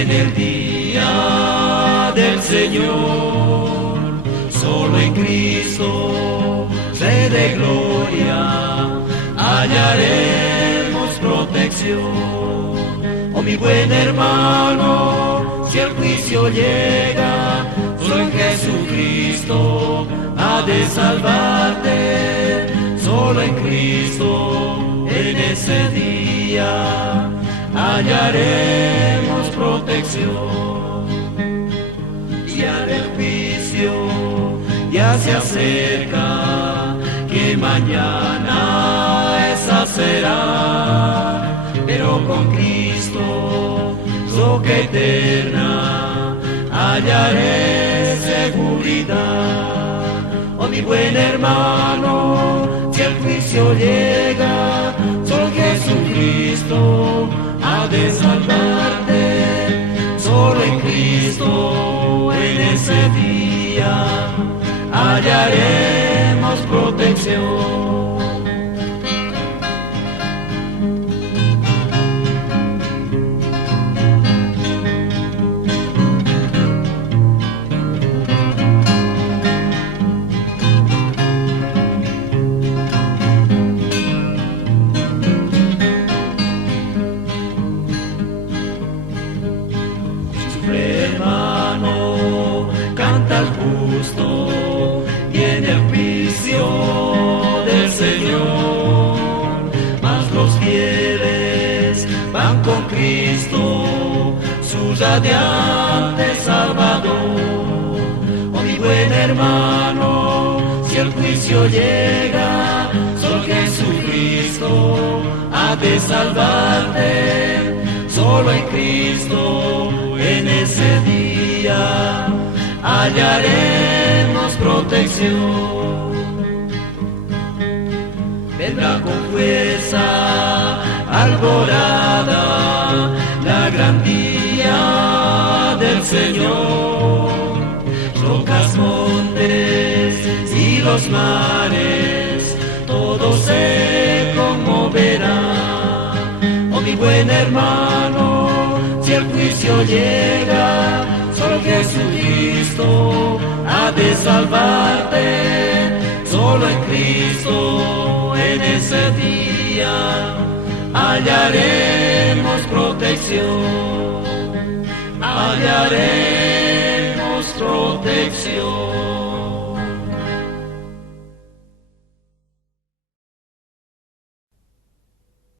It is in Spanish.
en el día del Señor, solo en Cristo, Rey de gloria, hallaremos protección. Oh mi buen hermano, si el juicio llega, solo en Jesucristo ha de salvarte, solo en Cristo en ese día hallaremos protección. Día del juicio ya se acerca, que mañana esa será, pero con Cristo, roca eterna, hallaré seguridad. Oh mi buen hermano, si el juicio llega, solo Jesucristo ha de salvarte, solo en Cristo en ese día hallaremos protección. Hermano, canta el justo, viene el juicio del Señor, mas los fieles van con Cristo, su radiante Salvador. Oh mi buen hermano, si el juicio llega, solo Jesucristo ha de salvarte, solo en Cristo en ese día hallaremos protección. Vendrá con fuerza alborada la gran día del Señor. Rocas, montes y los mares, todo se conmoverá. Oh mi buen hermano, si el juicio llega, solo Jesucristo ha de salvarte, solo en Cristo en ese día hallaremos protección, hallaremos protección.